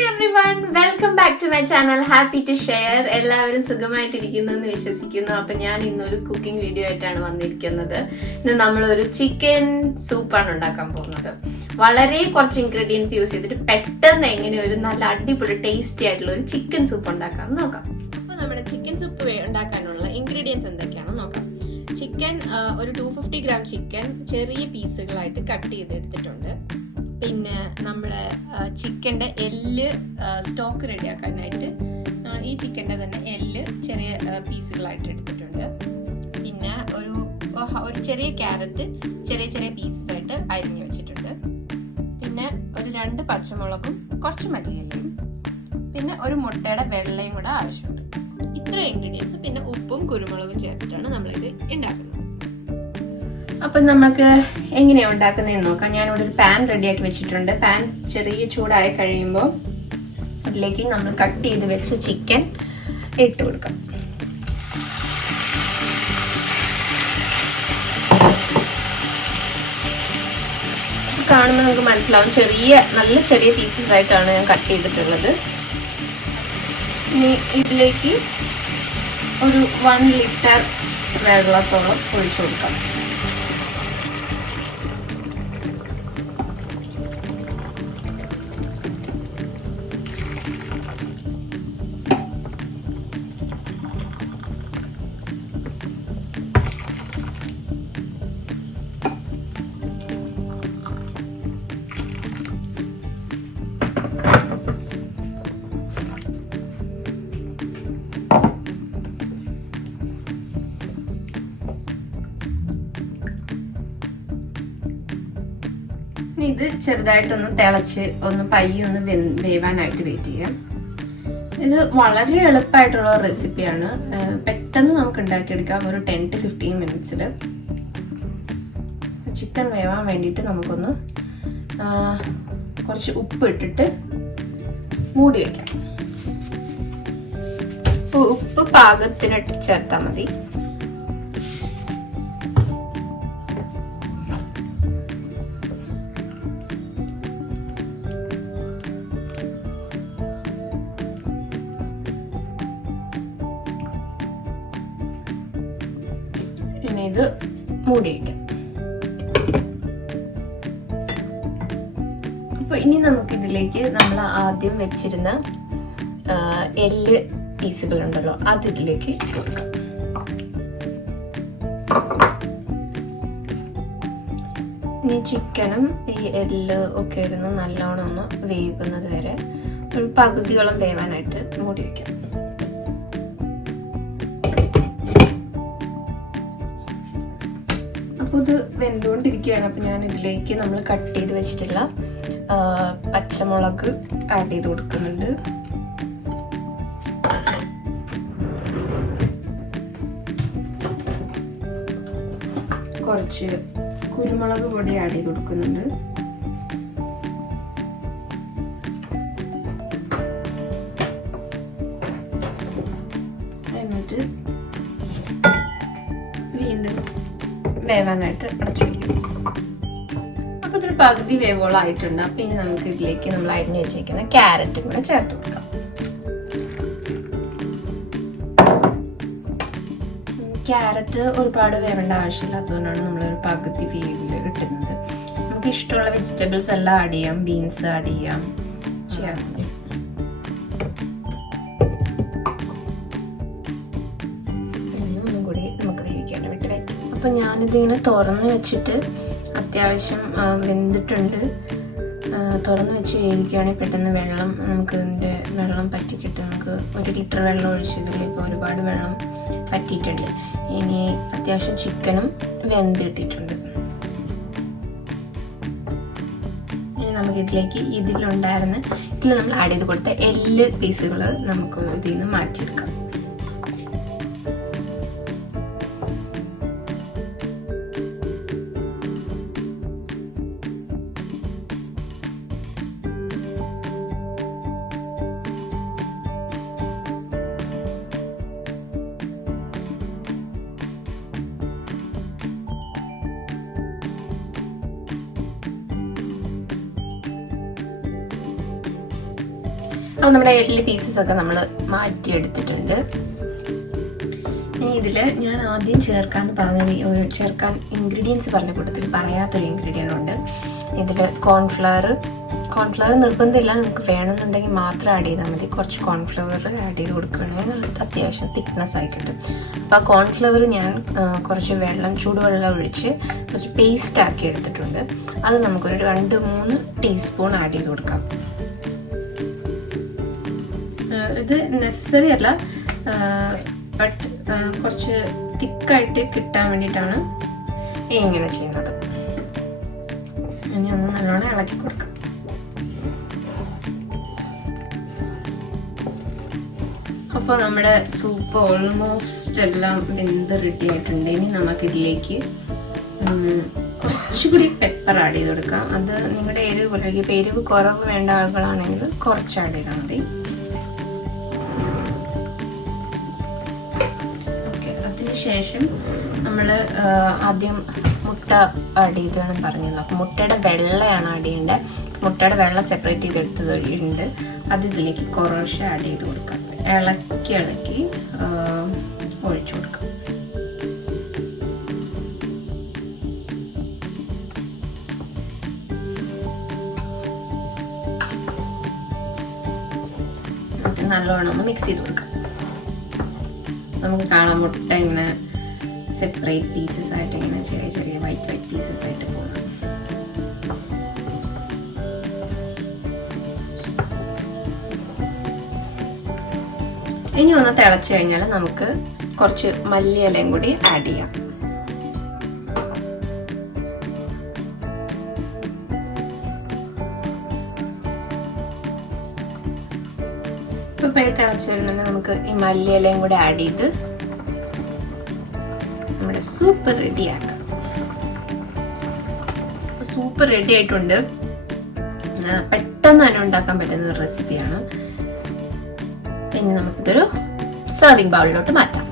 everyone, welcome back to my channel. Happy to share. എല്ലാവരും സുഖമായിട്ടിരിക്കുന്നു എന്ന് വിശ്വസിക്കുന്നു. അപ്പോൾ ഞാൻ ഇന്നൊരു കുക്കിംഗ് വീഡിയോ ആയിട്ടാണ് വന്നിരിക്കുന്നത്. ഇന്ന് നമ്മളൊരു ചിക്കൻ സൂപ്പാണ് ഉണ്ടാക്കാൻ പോകുന്നത്. വളരെ കുറച്ച് ഇൻഗ്രീഡിയൻസ് യൂസ് ചെയ്തിട്ട് പെട്ടെന്ന് എങ്ങനെ ഒരു നല്ല അടിപൊളി ടേസ്റ്റി ആയിട്ടുള്ള ഒരു ചിക്കൻ സൂപ്പ് ഉണ്ടാക്കാം നോക്കാം. അപ്പോൾ നമ്മുടെ ചിക്കൻ സൂപ്പ് ഉണ്ടാക്കാനുള്ള ഇൻഗ്രീഡിയൻസ് എന്തൊക്കെയാണെന്ന് നോക്കാം. ചിക്കൻ ഒരു 250 ഗ്രാം ചിക്കൻ ചെറിയ പീസുകളായിട്ട് കട്ട് ചെയ്തെടുത്തിട്ടുണ്ട്. പിന്നെ നമ്മുടെ ചിക്കൻ്റെ എല്ല് സ്റ്റോക്ക് റെഡിയാക്കാനായിട്ട് ഈ ചിക്കൻ്റെ തന്നെ എല്ല് ചെറിയ പീസുകളായിട്ട് എടുത്തിട്ടുണ്ട്. പിന്നെ ഒരു ചെറിയ ക്യാരറ്റ് ചെറിയ ചെറിയ പീസസ് ആയിട്ട് അരിഞ്ഞു വെച്ചിട്ടുണ്ട്. പിന്നെ ഒരു 2 പച്ചമുളകും കുറച്ച് മല്ലിയിലയും പിന്നെ ഒരു മുട്ടയുടെ വെള്ളയും കൂടെ ആവശ്യമുണ്ട്. ഇത്ര ഇൻഗ്രീഡിയൻസ് പിന്നെ ഉപ്പും കുരുമുളകും ചേർത്തിട്ടാണ് നമ്മളിത് ഉണ്ടാക്കുന്നത്. അപ്പം നമുക്ക് എങ്ങനെയാണ് ഉണ്ടാക്കുന്നതെന്ന് നോക്കാം. ഞാനിവിടെ ഒരു പാൻ റെഡിയാക്കി വെച്ചിട്ടുണ്ട്. പാൻ ചെറിയ ചൂടായി കഴിയുമ്പോൾ അതിലേക്ക് നമ്മൾ കട്ട് ചെയ്ത് വെച്ച് ചിക്കൻ ഇട്ട് കൊടുക്കാം. കാണുമ്പോൾ നമുക്ക് മനസ്സിലാവും നല്ല ചെറിയ പീസസ് ആയിട്ടാണ് ഞാൻ കട്ട് ചെയ്തിട്ടുള്ളത്. ഇനി ഇതിലേക്ക് ഒരു 1 ലിറ്റർ വെള്ളത്തോളം ഒഴിച്ചു കൊടുക്കാം. ഇത് ചെറുതായിട്ടൊന്ന് തിളച്ച് പയ്യൊന്ന് വേവാനായിട്ട് വെയിറ്റ് ചെയ്യാം. ഇത് വളരെ എളുപ്പമായിട്ടുള്ള റെസിപ്പിയാണ്. പെട്ടെന്ന് നമുക്ക് ഉണ്ടാക്കിയെടുക്കാം. ഒരു 10 to 15 മിനിറ്റ്സിൽ ചിക്കൻ വേവാൻ വേണ്ടിയിട്ട് നമുക്കൊന്ന് കുറച്ച് ഉപ്പ് ഇട്ടിട്ട് മൂടി വയ്ക്കാം. ഉപ്പ് പാകത്തിനിട്ട് ചേർത്താൽ മതി. ഇത് മൂടി വയ്ക്കാം. അപ്പൊ ഇനി നമുക്കിതിലേക്ക് നമ്മൾ ആദ്യം വെച്ചിരുന്ന എല്ല് പീസുകളുണ്ടല്ലോ അത് ഇതിലേക്ക് കൊടുക്കാം. ഇനി ചിക്കനും ഈ എല്ല് ഒക്കെ ഇരുന്ന് നല്ലോണം ഒന്ന് വേവുന്നത് വരെ ഒരു പകുതിയോളം വേവാനായിട്ട് മൂടി വയ്ക്കാം. അപ്പോൾ ഇത് വെന്തുകൊണ്ടിരിക്കുകയാണ്. അപ്പോൾ ഞാൻ ഇതിലേക്ക് നമ്മൾ കട്ട് ചെയ്ത് വെച്ചിട്ടുള്ള പച്ചമുളക് ആഡ് ചെയ്ത് കൊടുക്കുന്നുണ്ട്. കുറച്ച് കുരുമുളക് പൊടി ആഡ് ചെയ്ത് കൊടുക്കുന്നുണ്ട്. എന്നിട്ട് വീണ്ടും വേവാനായിട്ട് അടച്ചു വയ്ക്കും. അപ്പോൾ ഇതൊരു പകുതി വേവോളായിട്ടുണ്ട്. അപ്പം ഇനി നമുക്ക് ഇതിലേക്ക് നമ്മൾ അരിഞ്ഞു വെച്ചിരിക്കുന്ന ക്യാരറ്റും കൂടെ ചേർത്ത് കൊടുക്കാം. ക്യാരറ്റ് ഒരുപാട് വേവേണ്ട ആവശ്യമില്ലാത്തതുകൊണ്ടാണ് നമ്മളൊരു പകുതി വേവിൽ ഇട്ടുന്നത്. നമുക്ക് ഇഷ്ടമുള്ള വെജിറ്റബിൾസ് എല്ലാം ആഡ് ചെയ്യാം. ബീൻസ് ആഡ് ചെയ്യാം. ഒന്നും കൂടി നമുക്ക് വേവിക്കാൻ വേണ്ടി വയ്ക്കാം. അപ്പം ഞാനിതിങ്ങനെ തുറന്ന് വെച്ചിട്ട് അത്യാവശ്യം വെന്തിട്ടുണ്ട്. തുറന്ന് വെച്ച് വേവിക്കുകയാണെങ്കിൽ പെട്ടെന്ന് ഇതിൻ്റെ വെള്ളം പറ്റിക്കിട്ട് നമുക്ക് 1 ലിറ്റർ വെള്ളം ഒഴിച്ചതിലിപ്പോൾ ഒരുപാട് വെള്ളം പറ്റിയിട്ടുണ്ട്. ഇനി അത്യാവശ്യം ചിക്കനും വെന്തിട്ടിട്ടുണ്ട്. ഇനി നമുക്കിതിലേക്ക് ഇതിൽ നമ്മൾ ആഡ് ചെയ്ത് കൊടുത്ത എല്ല് പീസുകൾ നമുക്ക് ഇതിൽ നിന്ന് മാറ്റിയെടുക്കാം. അപ്പോൾ നമ്മുടെ എല്ല് പീസസൊക്കെ നമ്മൾ മാറ്റിയെടുത്തിട്ടുണ്ട്. ഇനി ഇതിൽ ഞാൻ ആദ്യം ചേർക്കാമെന്ന് പറഞ്ഞത് ചേർക്കാൻ ഇൻഗ്രീഡിയൻസ് പറഞ്ഞ കൂട്ടത്തിൽ പറയാത്തൊരു ഇൻഗ്രീഡിയൻ്റ് ഉണ്ട്. ഇതിൽ കോൺഫ്ലവർ നിർബന്ധമില്ല, നമുക്ക് വേണമെന്നുണ്ടെങ്കിൽ മാത്രം ആഡ് ചെയ്താൽ മതി. കുറച്ച് കോൺഫ്ലവർ ആഡ് ചെയ്ത് കൊടുക്കുകയാണെങ്കിൽ അത്യാവശ്യം തിക്നെസ് ആയി കിട്ടും. അപ്പോൾ ആ കോൺഫ്ലവർ ഞാൻ കുറച്ച് ചൂടുവെള്ളം ഒഴിച്ച് കുറച്ച് പേസ്റ്റ് ആക്കി എടുത്തിട്ടുണ്ട്. അത് നമുക്കൊരു 2-3 ടീസ്പൂൺ ആഡ് ചെയ്ത് കൊടുക്കാം. ഇത് നെസസറി അല്ല, ബട്ട് കുറച്ച് തിക്കായിട്ട് കിട്ടാൻ വേണ്ടിയിട്ടാണ് ഇങ്ങനെ ചെയ്യുന്നത്. ഇനി ഒന്ന് നല്ലോണം ഇളക്കി കൊടുക്കാം. അപ്പോൾ നമ്മുടെ സൂപ്പ് ഓൾമോസ്റ്റ് എല്ലാം വെന്ത് റെഡി ആയിട്ടുണ്ട്. ഇനി നമുക്കിതിലേക്ക് കുറച്ചുകൂടി പെപ്പർ ആഡ് ചെയ്ത് കൊടുക്കാം. അത് നിങ്ങളുടെ എരിവ് പോലെ. ഇപ്പോൾ എരിവ് കുറവ് വേണ്ട ആളുകളാണെങ്കിൽ കുറച്ച് ആഡ് ചെയ്താൽ മതി. ശേഷം നമ്മൾ ആദ്യം മുട്ട ആഡ് ചെയ്താണ് പറഞ്ഞല്ലോ. അപ്പോൾ മുട്ടയുടെ വെള്ളയാണ് ആഡ് ചെയ്യേണ്ടത്. മുട്ടയുടെ വെള്ളം സെപ്പറേറ്റ് ചെയ്തെടുത്തത് ഉണ്ട്. അത് ഇതിലേക്ക് കുറേശ്ശെ ആഡ് ചെയ്ത് കൊടുക്കാം. ഇളക്കി ഒഴിച്ചു കൊടുക്കാം. നല്ലോണം ഒന്ന് മിക്സ് ചെയ്ത് കൊടുക്കാം. നമുക്ക് കാണാം മുട്ട ഇങ്ങനെ സെപ്പറേറ്റ് പീസസ് ആയിട്ട് ഇങ്ങനെ ചെറിയ ചെറിയ വൈറ്റ് പീസസ് ആയിട്ട് പോകുന്നു. ഇനി ഒന്ന് തിളച്ച് കഴിഞ്ഞാൽ നമുക്ക് കുറച്ച് മല്ലിയിലയും കൂടി ആഡ് ചെയ്യാം. ഇപ്പോൾ തിളച്ച് വരുന്നുണ്ട്. നമുക്ക് ഈ മല്ലിയിലയും കൂടെ ആഡ് ചെയ്ത് നമ്മുടെ സൂപ്പ് റെഡിയാക്കാം. സൂപ്പ് റെഡി ആയിട്ടുണ്ട്. പെട്ടെന്ന് തന്നെ ഉണ്ടാക്കാൻ പറ്റുന്ന ഒരു റെസിപ്പിയാണ്. ഇനി നമുക്കിതൊരു സർവിങ് ബൗളിലോട്ട് മാറ്റാം.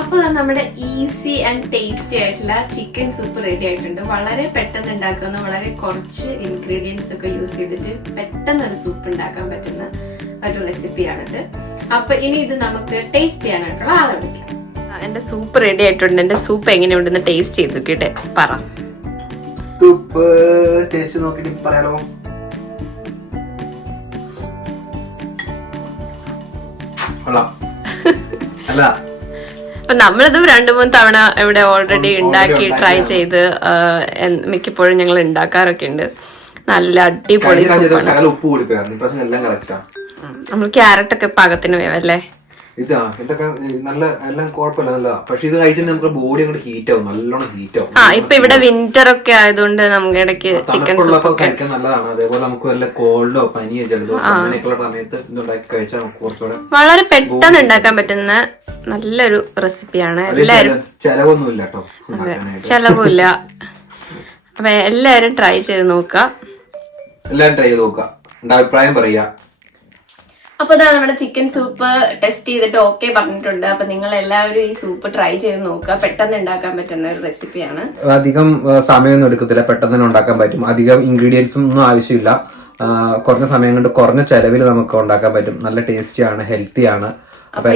അപ്പോൾ നമ്മുടെ ഈസി ആൻഡ് ടേസ്റ്റി ആയിട്ടുള്ള ചിക്കൻ സൂപ്പ് റെഡി ആയിട്ടുണ്ട്. വളരെ പെട്ടെന്ന് ഉണ്ടാക്കുന്ന, വളരെ കുറച്ച് ഇൻഗ്രീഡിയൻസ് ഒക്കെ യൂസ് ചെയ്തിട്ട് പെട്ടെന്ന് ഒരു സൂപ്പ് ഉണ്ടാക്കാൻ പറ്റുന്ന ഒരു റെസിപ്പിയാണിത്. അപ്പൊ ഇനി ഇത് നമുക്ക് ടേസ്റ്റ് ചെയ്യാനായിട്ടുള്ള ആളെ വിളിക്കാം. എന്റെ സൂപ്പ് റെഡി ആയിട്ടുണ്ട്. എന്റെ സൂപ്പ് എങ്ങനെയുണ്ടെന്ന് ടേസ്റ്റ് ചെയ്ത് നോക്കിട്ടെ പറ. സൂപ്പ് ടേസ്റ്റ് നോക്കിട്ട് പറയാലോ. അല്ല, അപ്പൊ നമ്മളിത് 2-3 തവണ ഇവിടെ ഓൾറെഡി ഉണ്ടാക്കി ട്രൈ ചെയ്ത് മിക്കപ്പോഴും ഞങ്ങൾ ഉണ്ടാക്കാറൊക്കെ ഉണ്ട്. നല്ല അടിപൊളി നമ്മൾ ക്യാരറ്റ് ഒക്കെ പാകത്തിന് വേവല്ലേ. ഇതാ ഇതൊക്കെ നല്ല എല്ലാം കുഴപ്പമില്ല. പക്ഷെ ഇത് കഴിച്ചാൽ നമുക്ക് ബോഡി അങ്ങോട്ട് ഹീറ്റ് ആവും, നല്ലോണം ഹീറ്റ് ആവും. ഇപ്പൊ ഇവിടെ വിന്റർ ഒക്കെ ആയതുകൊണ്ട് നമുക്ക് ഇടയ്ക്ക് ചിക്കൻ സൂപ്പ് കഴിക്കാൻ നല്ലതാണ്. അതേപോലെ നമുക്ക് വല്ല കോൾഡോ പനിയോ ജലദോഷം അങ്ങനെയൊക്കെയുള്ള സമയത്ത് ഇതുണ്ടാക്കി കഴിച്ചാൽ കുറച്ചുകൂടെ വളരെ പെട്ടെന്ന് ഉണ്ടാക്കാൻ പറ്റുന്ന നല്ലൊരു റെസിപ്പിയാണ്. എല്ലാരും ചെലവൊന്നുമില്ല കേട്ടോ, ചെലവില്ല. അപ്പൊ എല്ലാരും ട്രൈ ചെയ്ത് നോക്കുക. അഭിപ്രായം പറയുക. അപ്പൊ ഇതാ നമ്മുടെ ചിക്കൻ സൂപ്പ് ടെസ്റ്റ് ചെയ്തിട്ട് ഓക്കെ പറഞ്ഞിട്ടുണ്ട്. അപ്പൊ നിങ്ങൾ എല്ലാവരും ഈ സൂപ്പ് ട്രൈ ചെയ്ത് നോക്കുക. പെട്ടെന്ന് ഉണ്ടാക്കാൻ പറ്റുന്ന ഒരു റെസിപ്പിയാണ്. അധികം സമയമൊന്നും എടുക്കത്തില്ല, പെട്ടെന്ന് തന്നെ ഉണ്ടാക്കാൻ പറ്റും. അധികം ഇൻഗ്രീഡിയൻസും ഒന്നും ആവശ്യമില്ല. കുറഞ്ഞ സമയം കൊണ്ട് കുറഞ്ഞ ചെലവിൽ നമുക്ക് ഉണ്ടാക്കാൻ പറ്റും. നല്ല ടേസ്റ്റിയാണ്, ഹെൽത്തിയാണ്. അപ്പൊ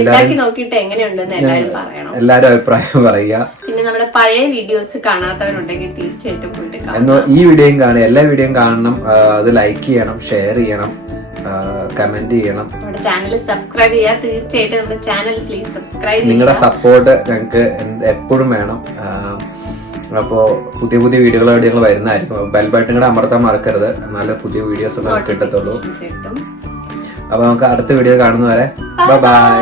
എല്ലാരും അഭിപ്രായം പറയുക. പിന്നെ നമ്മുടെ പഴയ വീഡിയോസ് കാണാത്തവരുണ്ടെങ്കിൽ തീർച്ചയായിട്ടും ഈ വീഡിയോയും കാണുക. എല്ലാ വീഡിയോയും കാണണം. അത് ലൈക്ക് ചെയ്യണം, ഷെയർ ചെയ്യണം, കമന്റ് ചെയ്യണം. ചാനൽ സബ്സ്ക്രൈബ് ചെയ്യുക. തീർച്ചയായിട്ടും നമ്മുടെ ചാനൽ പ്ലീസ് സബ്സ്ക്രൈബ്. നിങ്ങളുടെ സപ്പോർട്ട് ഞങ്ങൾക്ക് എപ്പോഴും വേണം. അപ്പോ പുതിയ പുതിയ വീഡിയോകളായിട്ട് ഞങ്ങൾ വരുന്നതായിരിക്കും. ബെൽ ബട്ടൺ കൂടെ അമർത്താൻ മറക്കരുത്, നല്ല പുതിയ വീഡിയോസ് നമുക്ക് കിട്ടത്തുള്ളൂ. അപ്പൊ നമുക്ക് അടുത്ത വീഡിയോ കാണുന്നവരെ ബൈ ബൈ.